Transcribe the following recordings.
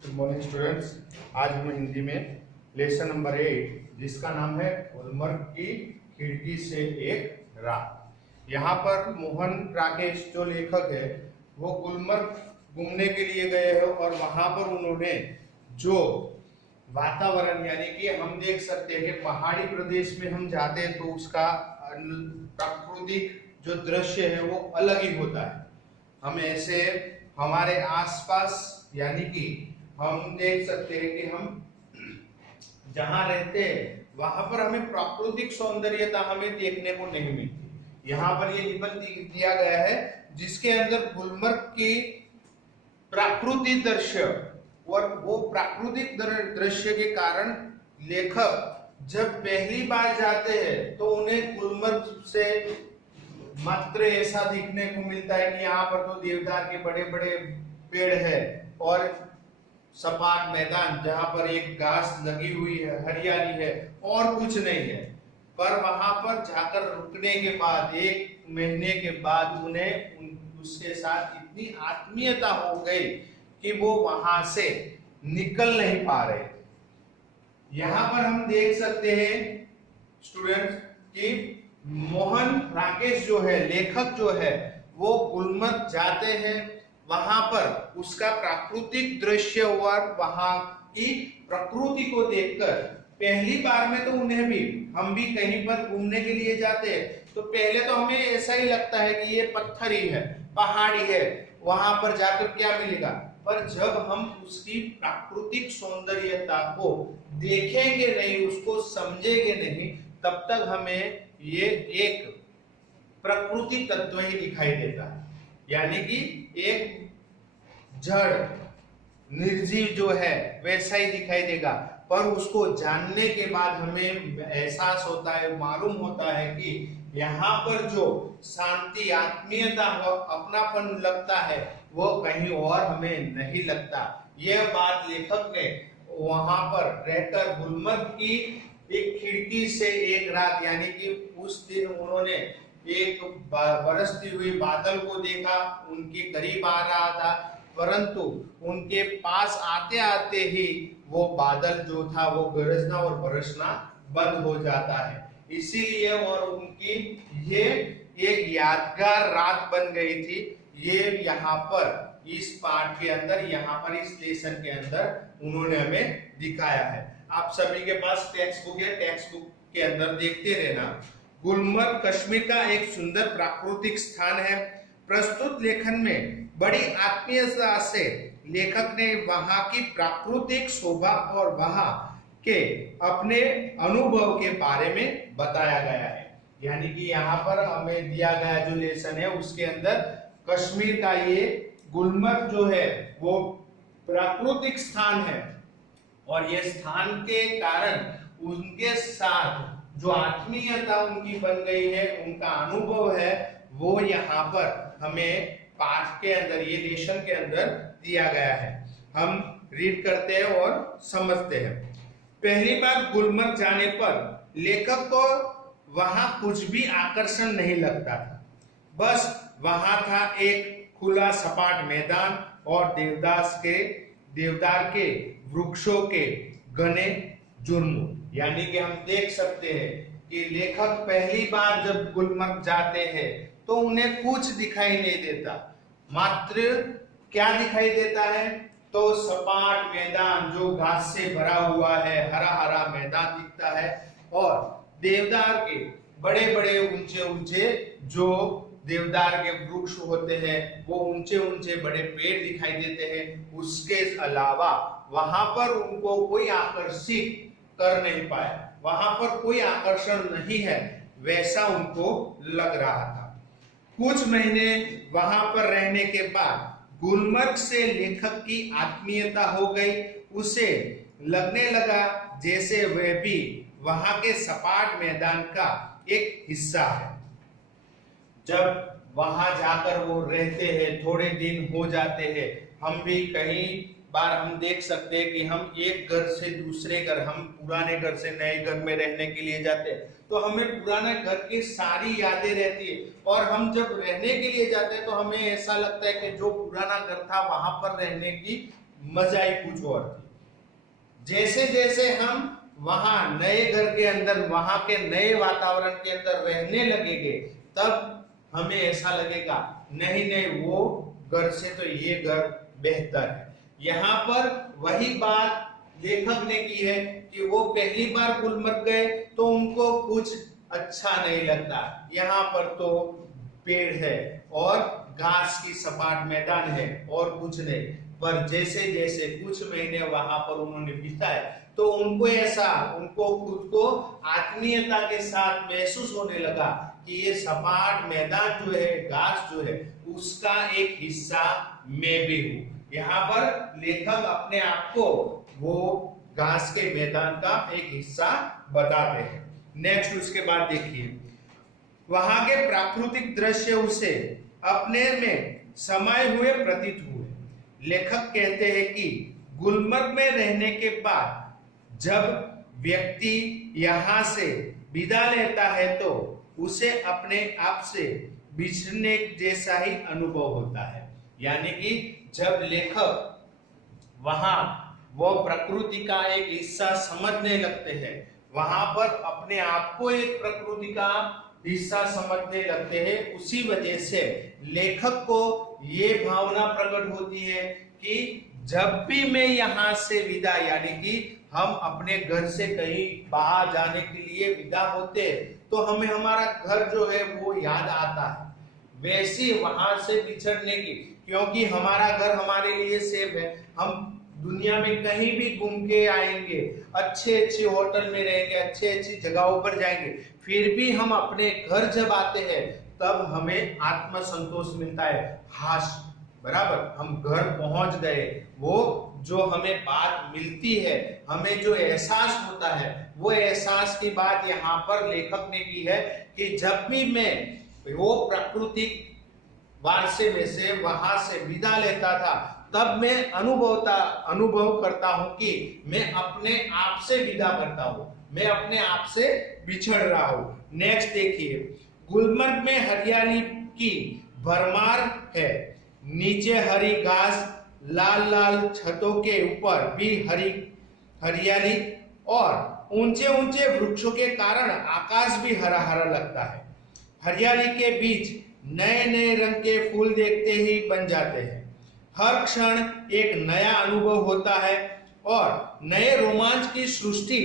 Good morning students. आज हम हिंदी में लेसन नंबर 8 जिसका नाम है गुलमर्ग की खिड़की से एक रात। यहाँ पर मोहन राकेश जो लेखक है वो गुलमर्ग घूमने के लिए गए हैं और वहां पर उन्होंने जो वातावरण यानी कि हम देख सकते हैं कि पहाड़ी प्रदेश में हम जाते हैं तो उसका प्राकृतिक जो दृश्य है वो अलग ही होता है। हम ऐसे हमारे आसपास यानी कि हम देख सकते हैं कि हम जहां रहते हैं वहां पर हमें प्राकृतिक सौंदर्यता हमें देखने को नहीं मिलती। यहाँ पर ये निबंध दिया गया है जिसके अंदर गुलमर्ग की प्राकृतिक दृश्य और वो प्राकृतिक दृश्य के कारण लेखक जब पहली बार जाते हैं तो उन्हें गुलमर्ग से मात्र ऐसा दिखने को मिलता है कि यहाँ पर तो देवदार के बड़े बड़े पेड़ है और सपाट मैदान जहां पर एक घास लगी हुई है, हरियाली है और कुछ नहीं है। पर वहां पर जाकर रुकने के बाद 1 महीने के बाद उन्हें उसके साथ इतनी आत्मीयता हो गई कि वो वहां से निकल नहीं पा रहे। यहाँ पर हम देख सकते हैं स्टूडेंट्स कि मोहन राकेश जो है लेखक जो है वो गुलमर्ग जाते हैं, वहां पर उसका प्राकृतिक दृश्य और वहां की प्रकृति को देखकर पहली बार में तो उन्हें भी हम भी कहीं पर घूमने के लिए जाते हैं तो पहले तो हमें ऐसा ही लगता है कि ये पत्थर ही है, पहाड़ी है, वहां पर जाकर क्या मिलेगा। पर जब हम उसकी प्राकृतिक सौंदर्यता को देखेंगे नहीं, उसको समझेंगे नहीं, तब तक हमें ये एक प्रकृति तत्व ही दिखाई देता है। यानी कि एक जड़ निर्जीव जो है वैसा ही दिखाई देगा। पर उसको जानने के बाद हमें एहसास होता है, मालूम होता है कि यहाँ पर जो शांति, आत्मीयता, अपनापन लगता है वो कहीं और हमें नहीं लगता। यह बात लेखक ने वहां पर रहकर गुलमर्ग की एक खिड़की से एक रात यानी कि उस दिन उन्होंने एक बरसती हुई बादल को देखा, उनके करीब आ रहा था, परंतु उनके पास आते आते ही वो बादल जो था वो गरजना और बरसना बंद हो जाता है। इसीलिए और उनकी ये एक यादगार रात बन गई थी। ये यहाँ पर इस पाठ के अंदर, यहाँ पर इस लेसन के अंदर उन्होंने हमें दिखाया है। आप सभी के पास टेक्स्ट बुक है, टेक्स्ट बुक के अंदर देखते रहना। गुलमर्ग कश्मीर का एक सुंदर प्राकृतिक स्थान है। प्रस्तुत लेखन में बड़ी आत्मीयता से लेखक ने वहां की प्राकृतिक शोभा और वहां के अपने अनुभव के बारे में बताया गया है। यानी कि यहाँ पर हमें दिया गया जो लेसन है उसके अंदर कश्मीर का ये गुलमर्ग जो है वो प्राकृतिक स्थान है और ये स्थान के कारण उनके साथ जो आत्मीयता उनकी बन गई है, उनका अनुभव है, वो यहाँ पर हमें पाठ के अंदर, ये लेसन के अंदर दिया गया है। हम रीड करते हैं और समझते हैं। पहली बार गुलमर्ग जाने पर लेखक को वहां कुछ भी आकर्षण नहीं लगता था। बस वहां था एक खुला सपाट मैदान और देवदार के वृक्षों के घने झुंड। यानी कि हम देख सकते हैं कि लेखक पहली बार जब गुलमर्ग जाते हैं तो उन्हें कुछ दिखाई नहीं देता, मात्र क्या दिखाई देता है तो सपाट मैदान जो घास से भरा हुआ है, हरा हरा मैदान दिखता है और देवदार के बड़े बड़े ऊंचे ऊंचे जो देवदार के वृक्ष होते हैं वो ऊंचे ऊंचे बड़े पेड़ दिखाई देते हैं। उसके अलावा वहां पर उनको कोई आकर्षित कर नहीं पाए, वहां पर कोई आकर्षण नहीं है वैसा उनको लग रहा था। कुछ महीने वहां पर रहने के बाद गुलमर्ग से लेखक की आत्मीयता हो गई। उसे लगने लगा जैसे वह भी वहां के सपाट मैदान का एक हिस्सा है। जब वहां जाकर वो रहते हैं, थोड़े दिन हो जाते हैं, हम भी कहीं बार हम देख सकते हैं कि हम एक घर से दूसरे घर, हम पुराने घर से नए घर में रहने के लिए जाते हैं तो हमें पुराने घर की सारी यादें रहती है और हम जब रहने के लिए जाते हैं तो हमें ऐसा लगता है कि जो पुराना घर था वहां पर रहने की मजा ही कुछ और थी। जैसे जैसे हम वहां नए घर के अंदर, वहां के नए वातावरण के अंदर रहने लगेंगे, तब हमें ऐसा लगेगा नहीं नहीं, वो घर से तो ये घर बेहतर है। यहाँ पर वही बात लेखक ने की है कि वो पहली बार गुलमर्ग गए तो उनको कुछ अच्छा नहीं लगता। यहाँ पर तो पेड़ है और घास की सपाट मैदान है और कुछ नहीं। पर जैसे जैसे कुछ महीने वहां पर उन्होंने बिताए तो उनको खुद को आत्मीयता के साथ महसूस होने लगा कि ये सपाट मैदान जो है, घास जो है, उसका एक हिस्सा मैं भी हूँ। यहाँ पर लेखक अपने आप को वो घास के मैदान का एक हिस्सा बताते हैं। नेक्स्ट उसके बाद देखिए, वहां के प्राकृतिक दृश्य उसे अपने में समाये हुए प्रतीत हुए। लेखक कहते हैं कि गुलमर्ग में रहने के बाद जब व्यक्ति यहाँ से विदा लेता है तो उसे अपने आप से बिछड़ने जैसा ही अनुभव होता है। यानी कि जब लेखक वहां वो प्रकृति का एक हिस्सा समझने लगते हैं, वहां पर अपने आप को एक प्रकृति का हिस्सा समझने लगते हैं, उसी वजह से लेखक को ये भावना प्रकट होती है कि जब भी मैं यहाँ से विदा, यानी कि हम अपने घर से कहीं बाहर जाने के लिए विदा होते तो हमें हमारा घर जो है वो याद आता है, वैसे वहां से बिछड़ने की, क्योंकि हमारा घर हमारे लिए सेफ है। हम दुनिया में कहीं भी घूम के आएंगे, अच्छे अच्छे होटल में रहेंगे, अच्छे अच्छी जगहों पर जाएंगे, फिर भी हम अपने घर जब आते हैं तब हमें आत्मसंतोष मिलता है। हाश बराबर हम घर पहुंच गए, वो जो हमें बात मिलती है, हमें जो एहसास होता है, वो एहसास की बात यहाँ पर लेखक ने की है कि जब भी मैं वो प्राकृतिक वारसे में से वहां से विदा लेता था तब मैं अनुभव करता हूं कि मैं अपने आप से विदा करता हूं, मैं अपने आप से बिछड़ रहा हूं। नेक्स्ट देखिए, गुलमर्ग में हरियाली की भरमार है। नीचे हरी घास, लाल लाल छतों के ऊपर भी हरियाली और ऊंचे ऊंचे वृक्षों के कारण आकाश भी हरा हरा लगता है। हरियाली के बीच नए नए रंग के फूल देखते ही बन जाते हैं। हर क्षण एक नया अनुभव होता है और नए रोमांच की सृष्टि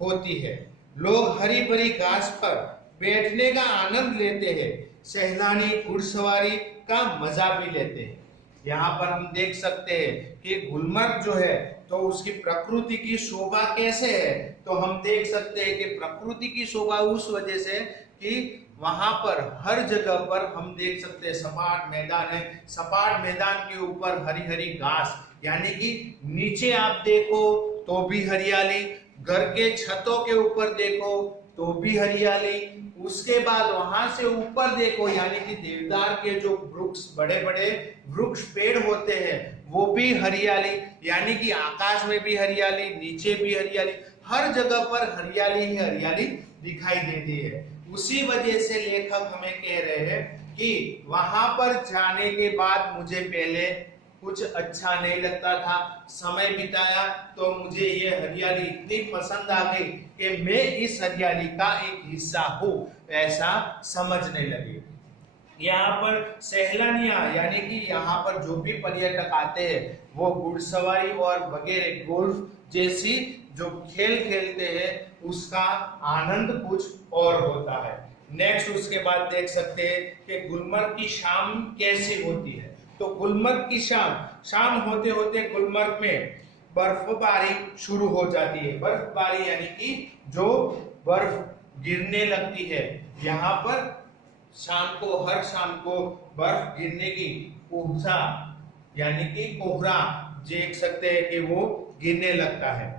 होती है। लोग हरी भरी घास पर बैठने का आनंद लेते हैं, सैलानी घुड़सवारी का मजा भी लेते हैं। यहाँ पर हम देख सकते हैं कि गुलमर्ग जो है तो उसकी प्रकृति की शोभा कैसे है, तो हम देख सकते हैं कि प्रकृति की शोभा उस वजह से कि वहां पर हर जगह पर हम देख सकते हैं सपाट मैदान है, सपाट मैदान के ऊपर हरी हरी घास, यानी कि नीचे आप देखो तो भी हरियाली, घर के छतों के ऊपर देखो तो भी हरियाली, उसके बाद वहां से ऊपर देखो यानी कि देवदार के जो वृक्ष, बड़े बड़े वृक्ष पेड़ होते हैं वो भी हरियाली, यानी कि आकाश में भी हरियाली, नीचे भी हरियाली, हर जगह पर हरियाली ही हरियाली दिखाई देती है। उसी वजह से लेखक हमें कह रहे हैं कि वहां पर जाने के बाद मुझे पहले कुछ अच्छा नहीं लगता था, समय बिताया तो मुझे ये हरियाली इतनी पसंद आ गई कि मैं इस हरियाली का एक हिस्सा हूँ, ऐसा समझने लगे। यहाँ पर सैलानियां यानी कि यहाँ पर जो भी पर्यटक आते हैं वो घुड़सवारी और वगैरह गोल्फ जैसी जो खेल खेलते हैं उसका आनंद कुछ और होता है। नेक्स्ट उसके बाद देख सकते हैं कि गुलमर्ग की शाम कैसी होती है। तो गुलमर्ग की शाम होते होते गुलमर्ग में बर्फबारी शुरू हो जाती है। बर्फबारी यानी कि जो बर्फ गिरने लगती है, यहाँ पर हर शाम को बर्फ गिरने की कोहरा यानी कि कोहरा देख सकते हैं कि वो गिरने लगता है।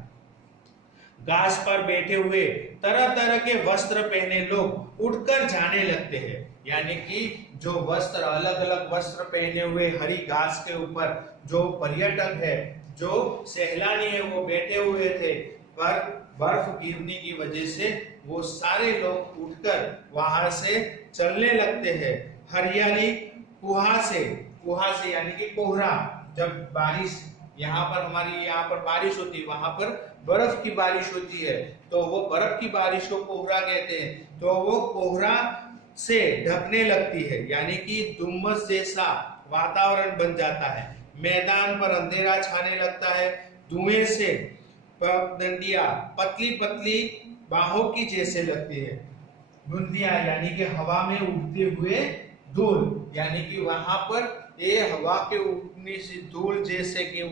घास पर बैठे हुए तरह तरह के वस्त्र पहने लोग उठकर जाने लगते हैं, यानी कि जो वस्त्र, अलग अलग वस्त्र पहने हुए हरी घास के ऊपर जो पर्यटक है, जो सैलानी है वो बैठे हुए थे, पर बर्फ गिरने की वजह से वो सारे लोग उठकर वहां से चलने लगते हैं। हरियाली कुहासे यानी कि कोहरा, जब बारिश यहाँ पर हमारी यहाँ पर बारिश होती है, वहां पर बर्फ की बारिश होती है, तो वो बर्फ की बारिश को कोहरा कहते हैं। तो वो कोहरा से ढकने लगती है, यानी कि धुम्मस जैसा वातावरण बन जाता है। मैदान पर अंधेरा छाने लगता है। धुएं से पगडंडियां पतली पतली बाहों की जैसे लगती है। धुंधिया यानी कि हवा में उड़ते हुए धूल, यानी कि वहां पर ये हवा के उड़ने से धूल जैसे कि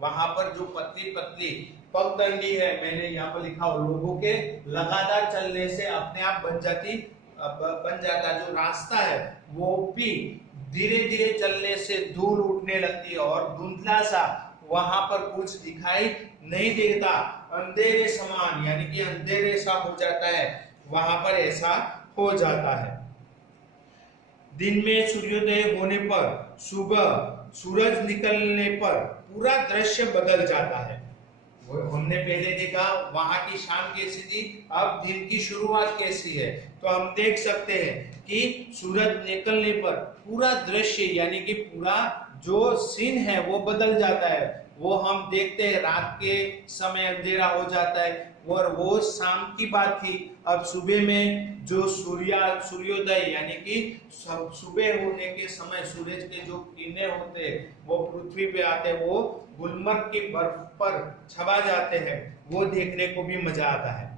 वहां पर जो पतली पतली पगडंडी है, मैंने यहाँ पर लिखा लोगों के लगातार चलने से अपने आप बन जाता जो रास्ता है वो भी धीरे धीरे चलने से धूल उठने लगती है और धुंधला सा वहां पर कुछ दिखाई नहीं देता, अंधेरे समान यानी कि अंधेरे सा हो जाता है, वहां पर ऐसा हो जाता है। दिन में सूर्योदय होने पर, सुबह सूरज निकलने पर पूरा दृश्य बदल जाता है। हमने पहले देखा वहां की शाम कैसी थी, अब दिन की शुरुआत कैसी है। तो हम देख सकते हैं कि सूरज निकलने पर पूरा दृश्य यानी कि पूरा जो सीन है वो बदल जाता है। वो हम देखते हैं रात के समय अंधेरा हो जाता है और वो शाम की बात थी। अब सुबह में जो सूर्योदय यानी कि सुबह होने के समय सूरज के जो किरणें होते हैं वो पृथ्वी पे आते हैं, वो गुलमर्ग की बर्फ पर छपा जाते हैं, वो देखने को भी मजा आता है।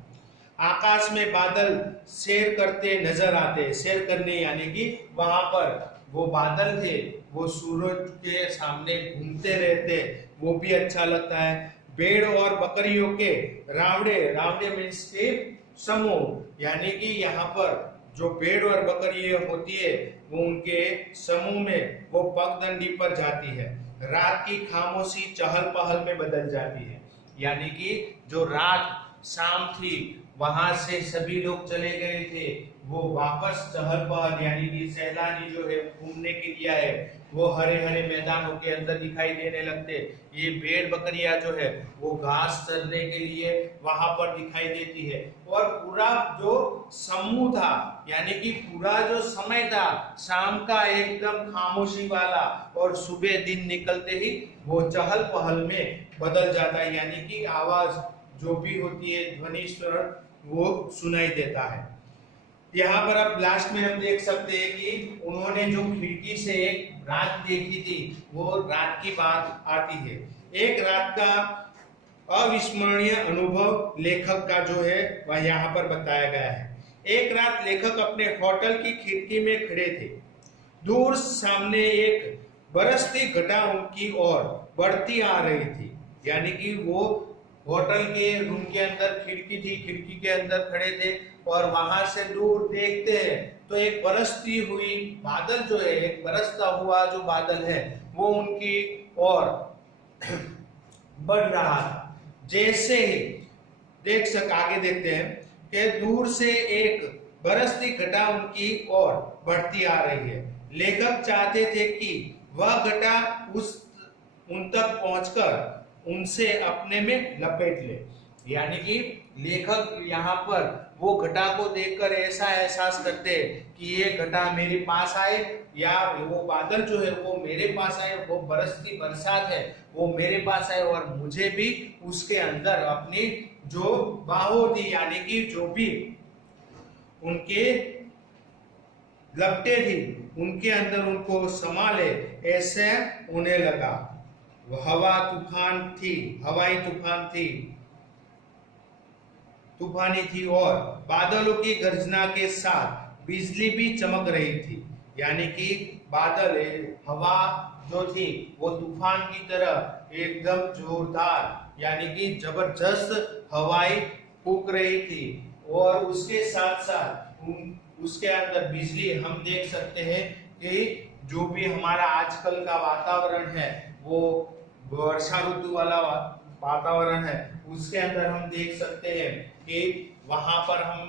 आकाश में बादल सैर करते नजर आते, सैर करने यानी कि वहां पर वो बादल थे वो सूरज के सामने घूमते रहते, वो भी अच्छा लगता है। भेड़ और बकरियों के रावड़े मीन्स के समूह, यानी कि यहाँ पर जो भेड़ और बकरियां होती है वो उनके समूह में वो पगडंडी पर जाती है। रात की खामोशी चहल पहल में बदल जाती है, यानी कि जो रात शाम थी वहां से सभी लोग चले गए थे, वो वापस चहल पहल यानी कि सैलानी जो है घूमने के लिए है वो हरे हरे मैदानों के अंदर दिखाई देने लगते। ये भेड़ बकरियां जो है वो घास चरने के लिए वहां पर दिखाई देती है और पूरा जो समूह था यानी कि पूरा जो समय था शाम का एकदम खामोशी वाला और सुबह दिन निकलते ही वो चहल पहल में बदल जाता है, यानी कि आवाज जो भी होती है ध्वनि स्वर वो सुनाई देता है। यहाँ पर अब लास्ट में हम देख सकते हैं कि उन्होंने जो खिड़की से एक रात देखी थी वो रात की बात आती है। एक रात का अविस्मरणीय अनुभव लेखक का जो है वह यहाँ पर बताया गया है। एक रात लेखक अपने होटल की खिड़की में खड़े थे। दूर सामने एक बरसती घटा उनकी ओर बढ़ती आ रही थी, यानी कि वो होटल के रूम के अंदर खिड़की थी, खिड़की के अंदर खड़े थे और वहां से दूर देखते हैं तो एक बरसती हुई बादल जो है, एक बरसता हुआ जो बादल है वो उनकी ओर बढ़ रहा था। जैसे ही आगे देखते हैं कि दूर से एक बरसती घटा उनकी ओर बढ़ती आ रही है। लेखक चाहते थे कि वह घटा उन तक पहुंचकर उनसे अपने में लपेट ले, यानी कि लेखक यहाँ पर वो घटा को देखकर ऐसा एहसास करते हैं कि ये घटा मेरे पास आए या वो बादल जो है वो मेरे पास आए, वो बरसती बरसात है वो मेरे पास आए और मुझे भी उसके अंदर अपनी जो बाहों थी यानी कि जो भी उनके लपटे थी उनके अंदर उनको संभाले, ऐसे उन्हें लगा। हवाई तूफानी थी और बादलों की गर्जना के साथ बिजली भी चमक रही थी, यानी कि बादल हवा जो थी वो तूफान की तरह एकदम जोरदार यानी कि जबरदस्त हवाई फूंक रही थी और उसके साथ साथ उसके अंदर बिजली। हम देख सकते हैं कि जो भी हमारा आजकल का वातावरण है वो वर्षा ऋतु वाला वातावरण है, उसके अंदर हम देख सकते हैं कि वहां पर हम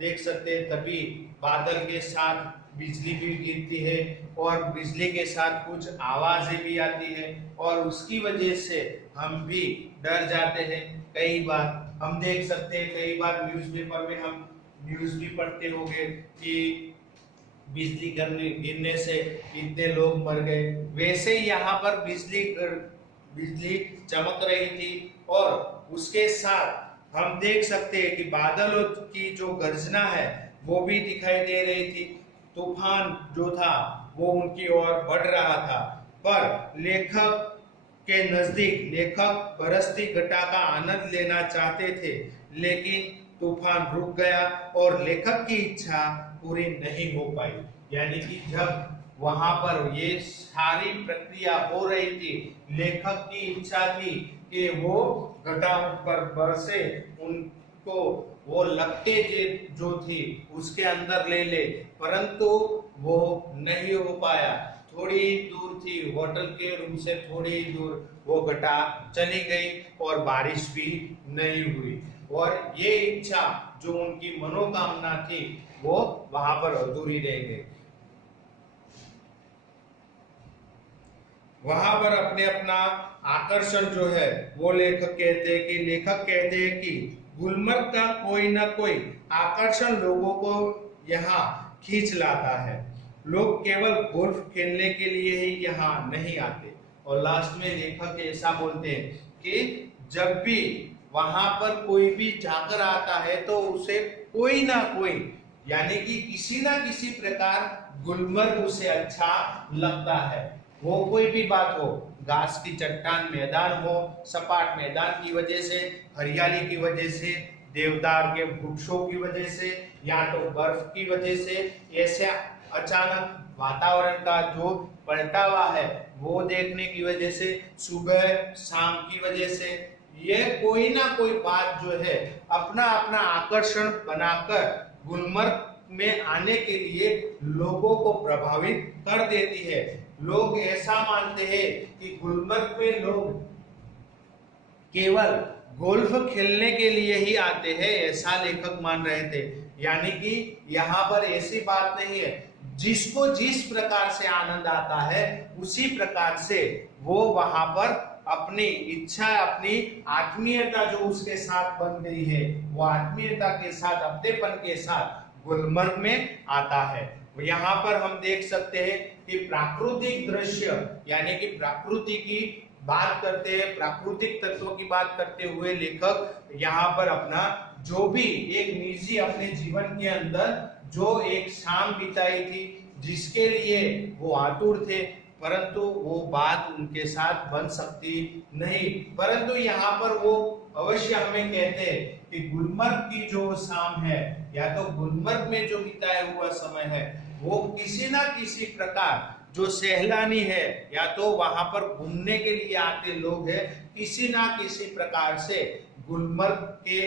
देख सकते हैं तभी बादल के साथ बिजली भी गिरती है और बिजली के साथ कुछ आवाजें भी आती है और उसकी वजह से हम भी डर जाते हैं। कई बार हम देख सकते हैं, कई बार न्यूज़पेपर में हम न्यूज़ भी पढ़ते होंगे कि बिजली गिरने से इतने लोग मर गए। वैसे ही यहाँ पर बिजली बिजली चमक रही थी और उसके साथ हम देख सकते हैं कि बादलों की जो गर्जना है वो भी दिखाई दे रही थी। तूफान जो था वो उनकी ओर बढ़ रहा था, पर लेखक के नजदीक लेखक बरसती घटा का आनंद लेना चाहते थे, लेकिन तूफान रुक गया और लेखक की इच्छा पूरी नहीं हो पाई। यानी कि जब वहां पर ये सारी प्रक्रिया हो रही थी, लेखक की इच्छा थी कि वो घटा पर बरसे, उनको वो लपटे जो थी उसके अंदर ले ले, परंतु वो नहीं हो पाया। थोड़ी दूर थी, होटल के रूम से थोड़ी दूर वो घटा चली गई और बारिश भी नहीं हुई, और ये इच्छा जो उनकी मनोकामना थी वो वहां पर अधूरी रह गई। वहां पर अपने अपना आकर्षण जो है वो लेखक कहते हैं कि गुलमर्ग का कोई ना कोई आकर्षण लोगों को यहाँ खींच लाता है। लोग केवल गोल्फ खेलने के लिए ही यहाँ नहीं आते। और लास्ट में लेखक ऐसा बोलते हैं कि जब भी वहां पर कोई भी जाकर आता है तो उसे कोई ना कोई, यानी कि किसी ना किसी प्रकार गुलमर्ग उसे अच्छा लगता है। वो कोई भी बात हो, घास की चट्टान मैदान हो, सपाट मैदान की वजह से, हरियाली की वजह से, देवदार के वृक्षों की वजह से, या तो बर्फ की वजह से, ऐसे अचानक वातावरण का जो पलटावा है वो देखने की वजह से, सुबह शाम की वजह से, ये कोई ना कोई बात जो है अपना अपना आकर्षण बनाकर गुलमर्ग में आने के लिए लोगों को प्रभावित कर देती है। लोग ऐसा मानते हैं कि गुलमर्ग में लोग केवल गोल्फ खेलने के लिए ही आते हैं, ऐसा लेखक मान रहे थे। यानी कि यहाँ पर ऐसी बात नहीं है, जिसको जिस प्रकार से आनंद आता है उसी प्रकार से वो वहां पर अपनी इच्छा, अपनी आत्मीयता जो उसके साथ बन गई है, वो आत्मीयता के साथ, अपनेपन के साथ गुलमर्ग में आता है। यहाँ पर हम देख सकते हैं कि प्राकृतिक दृश्य, यानी कि प्रकृति की बात करते हैं, प्राकृतिक तत्वों की बात करते हुए लेखक यहाँ पर अपना जो भी एक निजी अपने जीवन के अंदर जो एक शाम बिताई थी, जिसके लिए वो आतुर थे, परंतु वो बात उनके साथ बन सकती नहीं, परंतु यहाँ पर वो अवश्य हमें कहते हैं कि गुलमर्ग की जो शाम है या तो गुलमर्ग में जो बिताया हुआ समय है वो किसी ना किसी प्रकार जो सैलानी है या तो वहां पर घूमने के लिए आते लोग हैं, किसी ना किसी प्रकार से गुलमर्ग के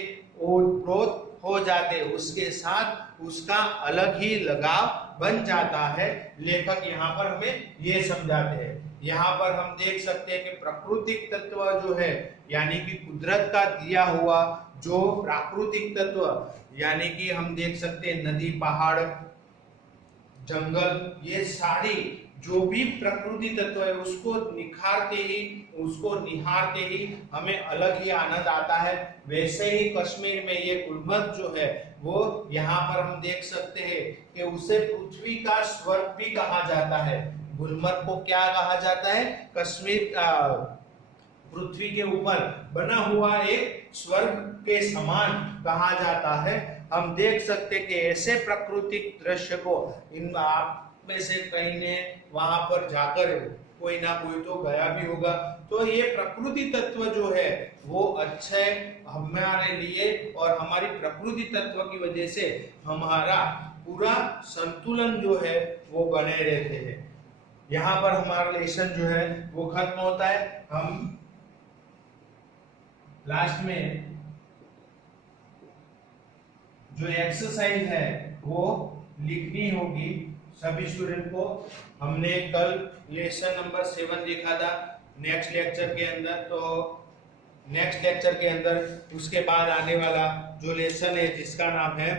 ओत-प्रोत हो जाते, उसके साथ उसका अलग ही लगाव बन जाता है। लेखक यहाँ पर हमें ये समझाते हैं। यहाँ पर हम देख सकते हैं कि प्राकृतिक तत्व जो है, यानी कि कुदरत का दिया हुआ जो प्राकृतिक तत्व, यानी कि हम देख सकते हैं नदी, पहाड़, जंगल, ये सारी जो भी प्रकृति तत्व है उसको निखारते ही, उसको निहारते ही हमें अलग ही आनंद आता है। वैसे ही कश्मीर में ये गुलमर्ग जो है वो यहाँ पर हम देख सकते हैं कि उसे पृथ्वी का स्वर्ग भी कहा जाता है। गुलमर्ग को क्या कहा जाता है? कश्मीर पृथ्वी के ऊपर बना हुआ एक स्वर्ग के समान कहा जाता है। हम देख सकते कि ऐसे प्राकृतिक दृश्य को इन आप में से कहीं ने वहां पर जाकर कोई ना कोई तो गया भी होगा, तो ये प्रकृति तत्व जो है वो अच्छे हमारे लिए और हमारी प्रकृति तत्व की वजह से हमारा पूरा संतुलन जो है वो बने रहते हैं। यहाँ पर हमारा लेसन जो है वो खत्म होता है। हम लास्ट में जो एक्सरसाइज है वो लिखनी होगी सभी स्टूडेंट को। हमने कल लेसन नंबर 7 देखा था नेक्स्ट लेक्चर के अंदर, तो नेक्स्ट लेक्चर के अंदर उसके बाद आने वाला जो लेसन है जिसका नाम है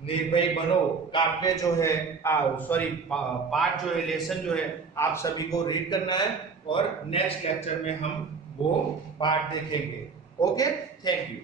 निर्भय बनो, काव्य जो है पाठ जो है, लेसन जो है आप सभी को रीड करना है और नेक्स्ट लेक्चर में हम वो पाठ देखेंगे। Okay, thank you.